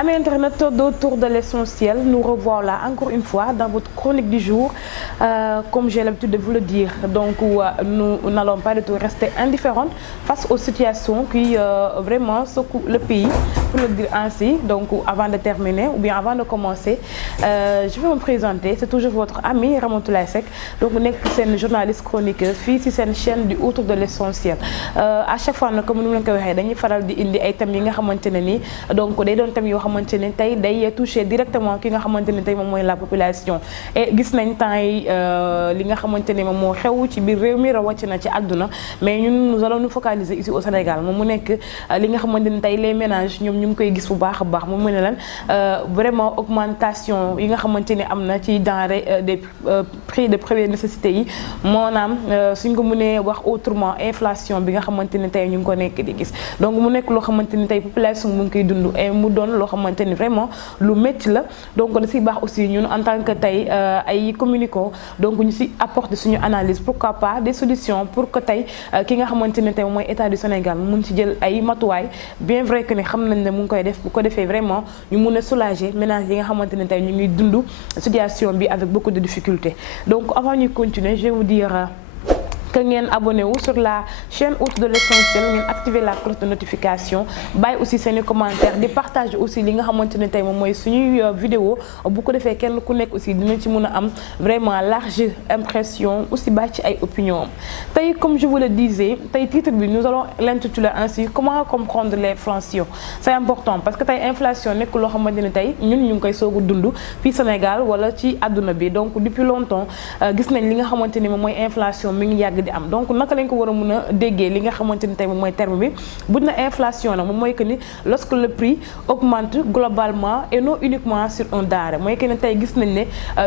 Amis internautes d'Autour de l'essentiel, nous revoilà encore une fois dans votre chronique du jour. Comme j'ai l'habitude de vous le dire, donc nous n'allons pas du tout rester indifférents face aux situations qui vraiment secouent le pays, pour le dire ainsi. Donc avant de terminer ou bien avant de commencer, je vais me présenter. C'est toujours votre ami Ramatoulaye Seck. Donc nekk seen journaliste chroniqueur fii ci seen chaîne du Autour de l'essentiel. À chaque fois nag comme ni mu leen ko waxee dañuy faral di indi ay thèmes yi nga xamante ne nii donc day doon thèmes yoo xamante ne tey day toucher directement ki nga xamante ne tey moom mooy la population. Et gis nañ temps yi li nga xamante ne moom moo xew ci biir réew mi rawatina ci àdduna, mais ñun nous allons nous focaliser ici au Sénégal moom mu nekk li nga xamante ne tey les ménages ñoom ñu ngi koy gis bu baax a baax moom mu ne lan vraiment augmentation yi nga xamante ne am na ci denrées des prix de première nécessité yi maanaam suñ ko mënee wax autrement inflation bi nga xamante ne tey ñu ngi ko nekk di gis. Donc mu nekk loo xamante ni tey population mu ngi koy dund et mu doon loo xamante ni vraiment lu métti la. Donc da siy baax aussi ñun en tant que tey ay communicants donc ñu si apporter suñu analyse, pourquoi pas des solutions pour que tey ki nga xamante ne tey mooy état du Sénégal mun ci jël ay matuwaay, bien vrai que ni xam nañ ne mu ngi koy def bu ko defee vraiment ñu mun a soulager ménages yi nga xamante ne tey ñu ngi dund situation bi avec beaucoup de difficultés. Donc avant ñu continuer, je vais vous dire que ngeen abonné wu sur la chaîne Autour de l'essentiel, ngeen activer la cloche de notification, bàyyi aussi seeni commentaire di partager aussi li nga xamante ne tey moom mooy suñuy vidéo bu ko defee kenn ku nekk aussi dina ci mën a am vraiment large impression aussi bàyyi ci ay opinion. Tey comme je vous le disais, tey titre bi nous allons l'intituler ainsi: comment comprendre l'inflation. C'est important parce que tey inflation nekk loo xamante ne tey ñun ñu ngi koy soog a dund fii Sénégal wala ci àdduna bi. Donc depuis longtemps gis nañ li nga xamante ni moom mooy inflation mi ngi yàgg di am. Donc naka lañ ko war a mën a déggee li nga xamante ni tey moom mooy terme bi buñ na inflation nag moom mooy que ni lorsque le prix augmente globalement et non uniquement sur un denrée. Mooy que ne tey gis nañ ne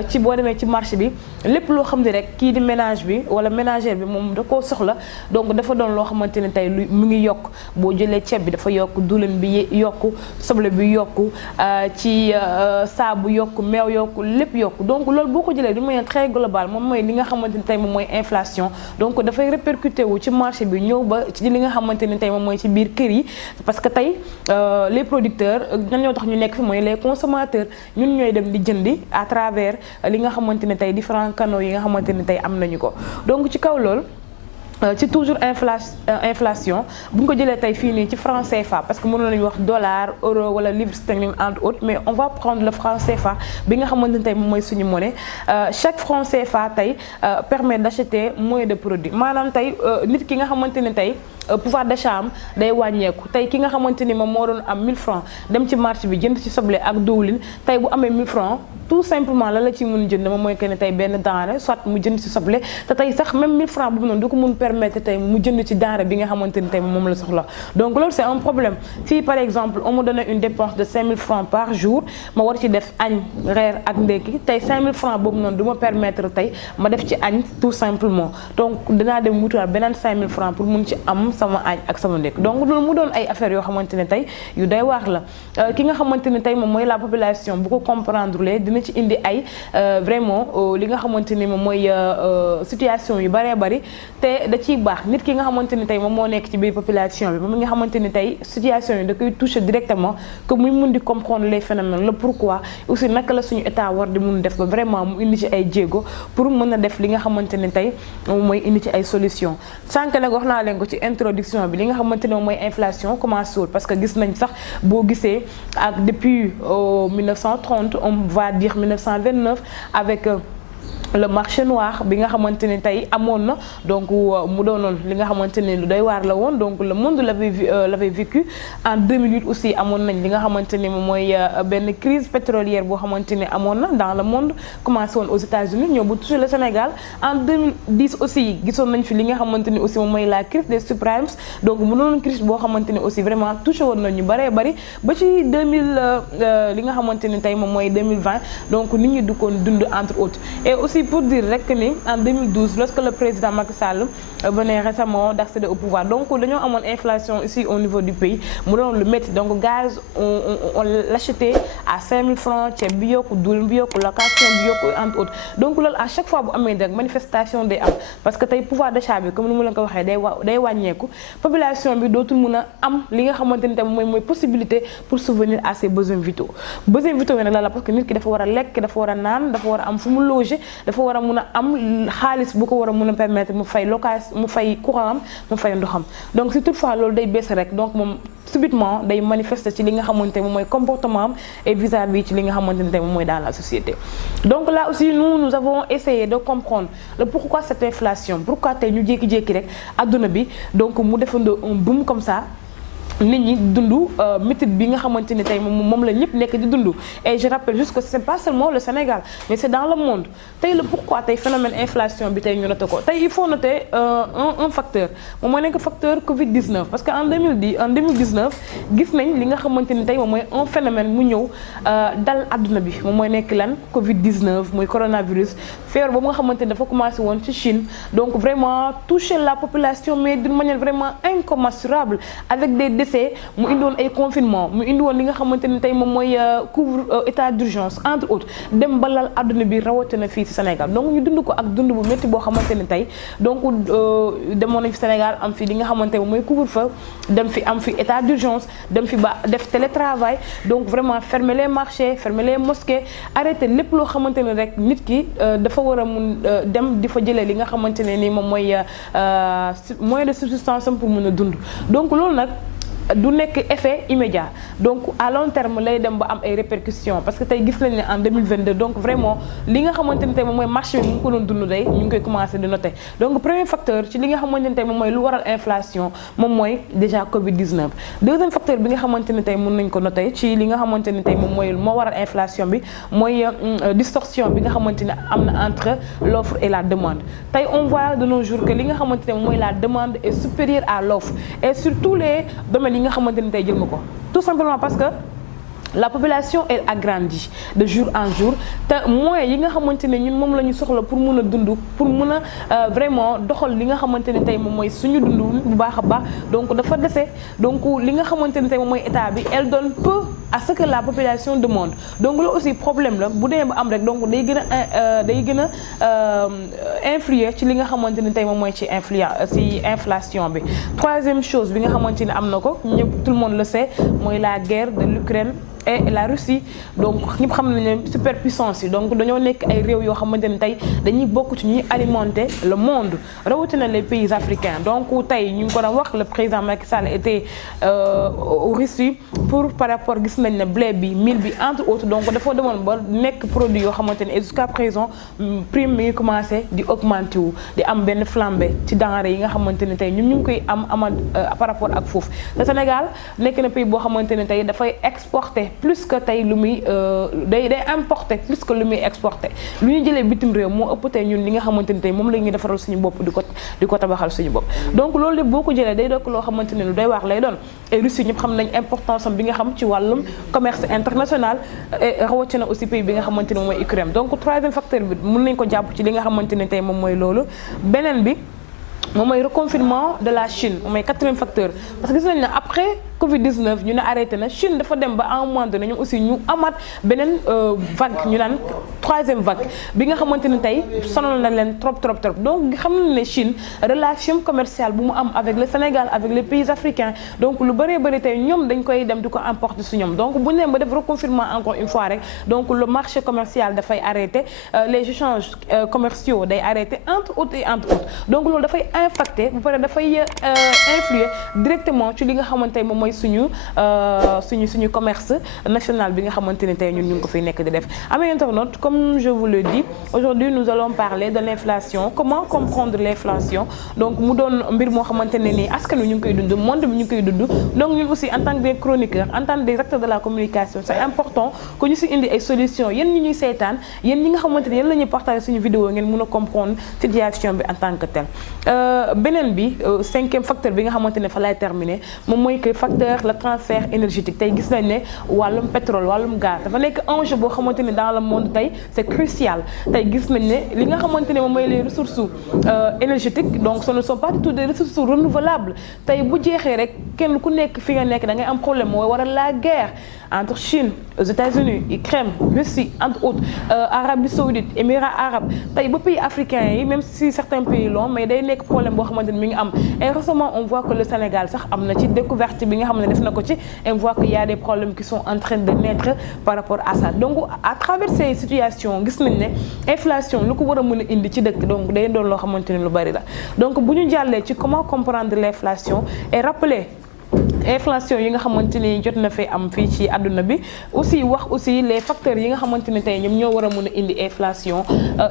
ci boo demee ci marché bi lépp loo xam ne rek kii di ménage bi wala ménagère bi moom da koo soxla, donc dafa doon loo xamante ne tey lu mu ngi yokk. Boo jëlee ceeb bi dafa yokk, diwlin bi yokk, soble bi yokk, ci saabu yokk, meew yokk, lépp yokk. Donc loolu boo ko jëlee de manière très globale moom mooy li nga xamante ni tey moom mooy inflation. Donc dafay répercuté wu ci marché bi ñëw ba ci li nga xamante ni tey moom mooy ci biir kër yi, parce que tey les producteurs ñan ñoo tax ñu nekk fi mooy les consommateurs. Ñun ñooy dem di jëndi à travers li nga xamante ne tey différents canaux yi nga xamante ne tey am nañu ko. Donc ci kaw loolu ci toujours inflation bu ñu ko jëlee tey fii nii ci franc CFA, parce que mënoon nañu wax dollar, euro wala livre sterling entre autres, mais on va prendre le franc CFA bi nga xamante ne tey moom mooy suñu monnaie. Chaque franc CFA tey permet d'acheter moins de produits. Maanaam tey nit ki nga xamante ne tey pouvoir d'achat am day wàññeeku. Tey ki nga xamante ni moom moo doon am 1000 francs dem ci marché bi jënd ci soble ak diwlin, tey bu amee 1000 francs tout simplement la ci mën jënd moom mooy que ne tey benn denrée soit mu jënd ci soble, te tey sax même 1000 francs boobu noonu du ko mun permettre tey mu jënd ci denrée bi nga xamante ni tey moom la soxla. Donc loolu c'est un problème. Fii par exemple on me donne une dépense de 5000 francs par jour, ma war ci def añ, reer ak ndekki, tey 5000 francs boobu noonu du ma permettre tey ma def ci añ tout simplement. Donc dinaa dem wutiwaat beneen 5000 francs pour mun ci am sama añ ak sama ndekki. Donc loolu mu doon ay affaires yoo xamante ne tey yu day waar la. Ki nga xamante ne tey moom mooy la population bu ko comprendre lee dina ci indi ay vraiment li nga xamante ni moom mooy situation yu bëree bëri te da ciy baax nit ki nga xamante ni tey moom moo nekk ci biir population bi moom nga xamante ni tey situation yi da koy toucher directement, que muy mun di comprendre les phénomènes, le pourquoi aussi naka la suñu état war di mun def ba vraiment mu indi ci ay jéego pour mën a def li nga xamante ni tey moom mooy indi ci ay solution. Sànq nag wax naa leen ko ci introduction bi li nga xamante ne moom mooy inflation commence wul, parce que gis nañ sax boo gisee ak depuis 1930 on va dire 1929 avec le marché noir bi nga xamante ne tey amoon na. Donc mu doonoon li nga xamante ne lu doy waar la woon. Donc le monde l'avait vécu. En 2008 aussi amoon nañ li nga xamante ne moom mooy benn crise pétrolière boo xamante ne amoon na dans le monde, commencé woon aux États-Unis ñëw bu touché le Sénégal. En 2010 aussi gisoon nañ fi li nga xamante ne aussi moom mooy la crise des subprimes. Donc mu doon crise boo xamante ne aussi vraiment touché woon nañ ñu bëree bëri ba ci li nga xamante ne tey moom mooy 2020. Donc nit ñi du ko dund entre autres. Et aussi pour dire rek ni en 2012 lorsque le président Macky Sall venait récemment d'accéder au pouvoir, donc dañoo amoon inflation ici au niveau du pays mu doon lu métti. Donc gaz on l'achetait à 5000 francs ceeb bi yokku diwlin bi yokku location bi yokku entre autres donc loolu à chaque fois bu amee rek manifestation day am parce que tey pouvoir d'achat bi comme ni ma leen ko waxee day wàññeeku population bi dootul mën a am li nga xamante ni tamit mooy possibilité pour subvenir à ses besoins vitaux yi nag la parce que nit ki dafa war a lekk dafa war a naan dafa war a am fu mu loger dafa war a mën a am xaalis bu ko war a mën a permettre mu fay location mu fay courant am mu fay ndoxam donc si toutefois loolu day baisse rek donc moom subitement day manifester ci li nga xamante moom mooy comportement am et vis-à-vis ci li nga xamante ne moom mooy dans la société. Donc là aussi nous avons essayé de comprendre le pourquoi cette inflation pourquoi tey ñu jékki-jékki rek adduna bi donc mu defandoo un boom comme ça. nit ñi dund métit bi nga xamante ni tey moom la ñëpp nekk di dund et je rappelle juste que c'est pas seulement le Sénégal mais c'est dans le monde tey le pourquoi tey phénomène inflation bi tey ñu noté ko tey il faut noter un facteur moom mooy nekk facteur Covid-19 parce que en 2019 gis nañ li nga xamante ni tey moom mooy un phénomène mu ñëw dal adduna bi moom mooy nekk lan Covid-19 mooy coronavirus feebar boobu nga xamante ni dafa commencé woon ci Chine donc vraiment toucher la population mais d'une manière vraiment incommensurable avec des décès mu indi woon ay confinement mu indi woon li nga xamante ni tey moom mooy couvre état d'urgence entre autres dem balal adduna bi rawatina fii ci Sénégal donc ñu dund ko ak dund bu métti boo xamante ni tey donc demoon nañ fi Sénégal am fi li nga xamante moom mooy couvre-feu dem fi am fi état d'urgence dem fi ba def télétravail donc vraiment fermer les marchés fermer les mosquées arrêter lépp loo xamante ni rek nit ki dafa war a mun dem di fa jëlee li nga xamante ne ni moom mooy moyen de subsistance am pour mën a dund donc loolu nag du nekk effet immédiat donc à long terme lay dem ba am ay répercussions parce que tey gis nañ ne en 2022 donc vraiment li nga xamante ni tey moom mooy marché bi mu ko doon dund day ñu ngi koy commencer di noter donc premier facteur ci li nga xamante ni tey moom mooy lu waral inflation moom mooy déjà Covid-19 deuxième facteur bi nga xamante ni tey mën nañ ko noter ci li nga xamante ni tey moom mooy moo waral inflation bi mooy distorsion bi nga xamante ni am na entre l'offre et la demande tey on voit de nos jours que li nga xamante ne moom mooy la demande est supérieure à l'offre et sur tous les domaines yi nga xamante ni tey jël nga ko tout simplement parce que la population elle agrandit de jour en jour te moyens yi nga xamante ne ñun moom la ñu soxla pour mun a dund pour mun a vraiment doxal li nga xamante ne tey moom mooy suñu dund bu baax a baax donc dafa dese donc li nga xamante ne tey moom mooy état bi elle donne peu à ce que la population demande donc loolu aussi problème la bu demee ba am rek donc day gën a influer ci li nga xamante ne tey moom mooy ci inflation bi. Troisième chose bi nga xamante ne am na ko ñëpp tout le monde le sait mooy la guerre de l'Ukraine et la Russie donc ñëpp xam nañu ne superpuissance yi donc dañoo nekk ay réew yoo xamante ne tey dañuy bokk ci ñuy alimenter le monde rawatina les pays africains donc tey ñu ngi ko doon wax le président Macky Sall était au Russie pour par rapport gis nañ ne blé bi mil bi entre autres donc dafa demoon ba nekk produit yoo xamante ne et jusqu'à présent prime mi ngi commencé di augmenter wu di am benn flambée ci denrées yi nga xamante ne tey ñun ñu ngi koy amal par rapport ak foofu te Sénégal nekk na pays boo xamante ne tey dafay exporter plus que tey lu muy day importer plus que lu muy exporter lu ñu jëlee bitim réew moo ëpp tey ñun li nga xamante ni tey moom la ñuy defaral suñu bopp di ko tabaxal suñu bopp donc loolu lépp boo ko jëlee day dokk loo xamante ne lu doy waar lay doon et Russie ñëpp xam nañ importance am bi nga xam ci wàllum commerce international et rawatina aussi pays bi nga xamante ne moom mooy Ukraine donc troisième facteur bi mën nañ ko jàpp ci li nga xamante ne tey moom mooy loolu beneen bi moom mooy reconfinement de la Chine moom mooy quatrième facteur parce que gis nañ ne après Covid-19 ñu ne arrêté na Chine dafa dem ba à un moment donné ñoom aussi ñu amaat beneen vague ñu naan troisième vague bi nga xamante ni tey sonal na leen trop donc xam nañ ne Chine relation commerciale bu mu am avec le Sénégal avec les pays africains donc lu bëree tey ñoom dañ koy dem di ko importer su ñoom donc bu ñu dem ba def reconfinement encore une fois rek donc le marché commercial dafay arrêté les échanges commerciaux day arrêté entre autres donc loolu dafay impacter bu pare dafay influer directement ci li nga xamante moom mooy suñu commerce national bi nga xamante ne tey ñun ñu ngi ko fiy nekk di def. Amis internautes, comme je vous le dis, aujourd'hui nous allons parler de l'inflation, comment comprendre l'inflation donc mu doon mbir moo xamante ne nii askan wi ñu ngi koy dund monde bi ñu ngi koy dund donc ñun aussi en tant que des chroniqueurs en tant que des acteurs de la communication c'est important que ñu si indi ay solutions yéen ñi ñuy seetaan yéen ñi nga xamante ne yéen la ñuy partager suñu vidéo ngeen mën a comprendre situation bi en tant que tel. Beneen bi cinquième facteur bi nga xamante ne fa lay terminer moom mooy que facteur le transfert énergétique tey gis nañ ne wàllum pétrole wàllum gaz dafa nekk enjeu boo xamante ne dans le monde tey c'est crucial tey gis nañ ne li nga xamante ne moom mooy les ressources énergétiques donc ce ne sont pas du tout des ressources renouvelables tey bu jeexee rek kenn ku nekk fi nga nekk da ngay am problème mooy waral la guerre entre Chine aux États-Unis Ukraine Russie entre autres Arabie Saoudite Émirats arabes tey ba pays africains yi même si certains pays l'ont mais day nekk problème boo xamante ni mi ngi am et récemment on voit que le Sénégal sax am na ci découverte bi nga xam ne def na ko ci et on voit qu'il y a des problèmes qui sont en train de naître par rapport à ça donc à travers ces situations gis nañ ne inflation lu ko war a mën a indi ci dëkk donc day doon loo xamante ni lu bari la donc bu ñu jàllee ci comment comprendre l'inflation et rappeler inflation yi nga xamante ni jot na fee am fii ci àdduna bi aussi wax aussi les facteurs yi nga xamante ni tey ñoom ñoo war a mën a indi inflation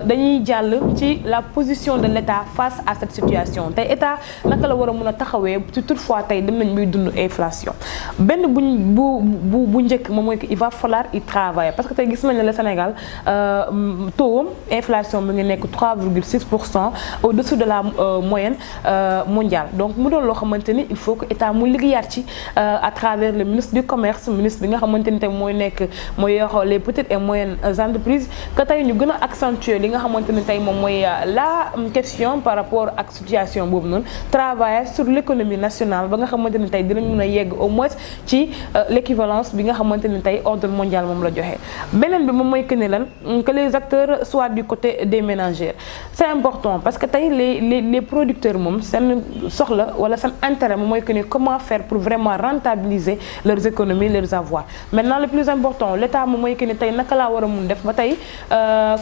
dañuy jàll ci la position de l'État face à cette situation tey État naka la war a mën a taxawee ci toutefois tey dem nañ muy dund inflation benn bu njëkk moom mooy que il va falloir y travailler parce que tey gis nañ ne le Sénégal taux inflation bi ngi nekk 3,6% au-dessus de la moyenne mondiale donc mu doon loo xamante ni il faut que État mu liggéeyaat ci à travers le ministre du commerce ministre bi nga xamante ni tey mooy yor les petites et moyennes entreprises que tey ñu gën a accentuer li nga xamante ni tey moom mooy la question par rapport ak situation boobu noonu travailler sur l'économie nationale ba nga xamante ni tey dinañ mën a yegg au moins ci l'équivalence bi nga xamante ni tey ordre mondial moom la joxe beneen bi moom mooy que ne lan que les acteurs soient du côté des ménagères c'est important parce que tey les producteurs moom seen soxla wala seen intérêt moom mooy que ne comment faire pour vraiment rentabiliser leurs économies leurs avoirs maintenant le plus important l'État moom mooy que ni tey naka laa war a mun def ba tey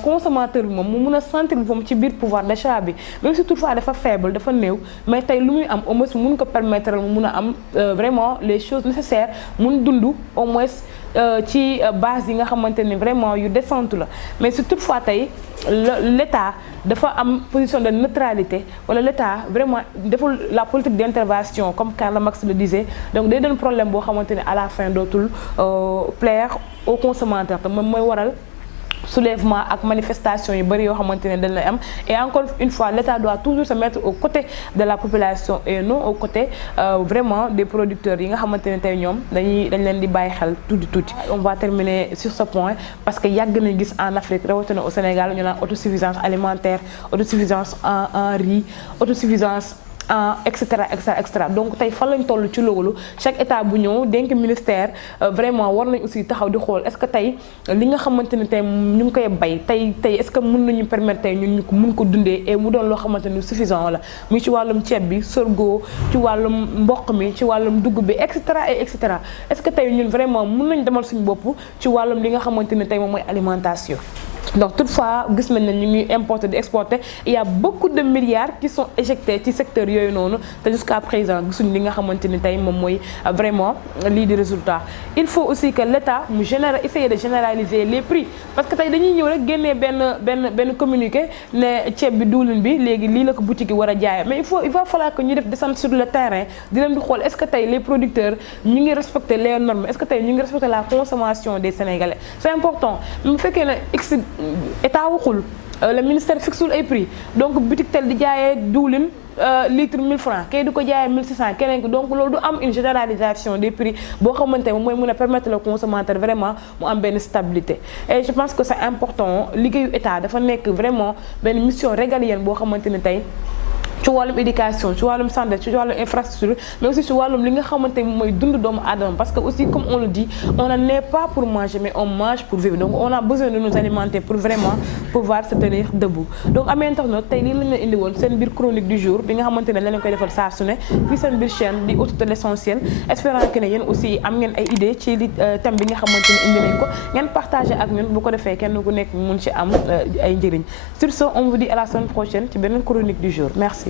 consommateur bi moom mu mun a sentir moom ci biir pouvoir d'achat bi même si toutefois dafa faible dafa néew mais tey lu muy am au moins mun ko permettre mu mun a am vraiment les choses nécessaires mun dund au moins ci base yi nga xamante ni vraiment yu décente la mais si toutefois tey l'État dafa am position de neutralité wala l'État vraiment deful la politique d'intervention comme Karl Marx le disait donc day doon problème boo xamante ni à la fin dootul plaire aux consommateurs te moom mooy waral soulèvement ak manifestation yu bari yoo xamante ne dañ lay am et encore une fois l'État doit toujours se mettre aux côtés de la population et non aux côtés vraiment des producteurs yi nga xamante ne tey ñoom dañ leen di bàyyi xel tuuti. On va terminer sur ce point parce que yàgg nañ gis en Afrique rawatina au Sénégal ñu naan autosuffisance alimentaire autosuffisance en riz autosuffisance etc. Donc tey fan lañ toll ci loolu chaque état bu ñëw dénk ministère vraiment war nañ aussi taxaw di xool est-ce que tey li nga xamante ne tey ñu ngi koy bay tey est-ce que mën nañu permettre tey ñun ñu ko mën ko dundee et mu doon loo xamante ni suffisant la muy ci wàllum ceeb bi sorgho ci wàllum mboq mi ci wàllum dugub bi et cetera est-ce que tey ñun vraiment mën nañ demal suñu bopp ci wàllum li nga xamante ne tey moom mooy alimentation. Donc toutefois gis nañ ne ñu ngi importer di exporter il y a beaucoup de milliards qui sont éjectés ci secteur yooyu noonu te jusqu'à présent gisuñ li nga xamante ni tey moom mooy vraiment lii di résultat. Il faut aussi que l'État mu essayer de généraliser les prix parce que tey dañuy ñëw rek génnee benn communiqué ne ceeb bi diwlin bi léegi lii la ko boutique yi war a jaayee mais il va falloir que ñu def descendre sur le terrain di leen di xool est-ce que tey les producteurs ñu ngi respecter les normes est-ce que tey ñu ngi respecter la consommation des Sénégalais c'est important mu fekkee ne État waxul le ministère fixul ay prix donc boutique tel di jaayee diwlin litre 1000 francs kay di ko jaayee 1600 keneen ko donc loolu du am une généralisation des prix boo xamante ne mooy mën a permettre le consommateur vraiment mu am benn stabilité et je pense que c'est important liggéeyu État dafa nekk vraiment benn mission régalienne boo xamante ne tey ci wàllum éducation ci wàllum santé ci wàllum infrastructure mais aussi ci wàllum li nga xamante ni mooy dund doomu aadama parce que aussi comme on le dit on n'en est pas pour manger mais on mange pour vivre donc on a besoin de nous alimenter pour vraiment pouvoir se tenir debout donc amee internaute tey lii lañ leen indi woon seen biir chronique du jour bi nga xamante ne la leen koy defal saa su ne fii seen biir chaîne di Autour de l'essentiel espérant que ne yéen aussi am ngeen ay idées ci li thème bi nga xamante ne indi nañ ko ngeen partagé ak ñun bu ko defee kenn ku nekk mun ci am ay njëriñ sur ce on vous dit à la semaine prochaine ci beneen chronique du jour merci.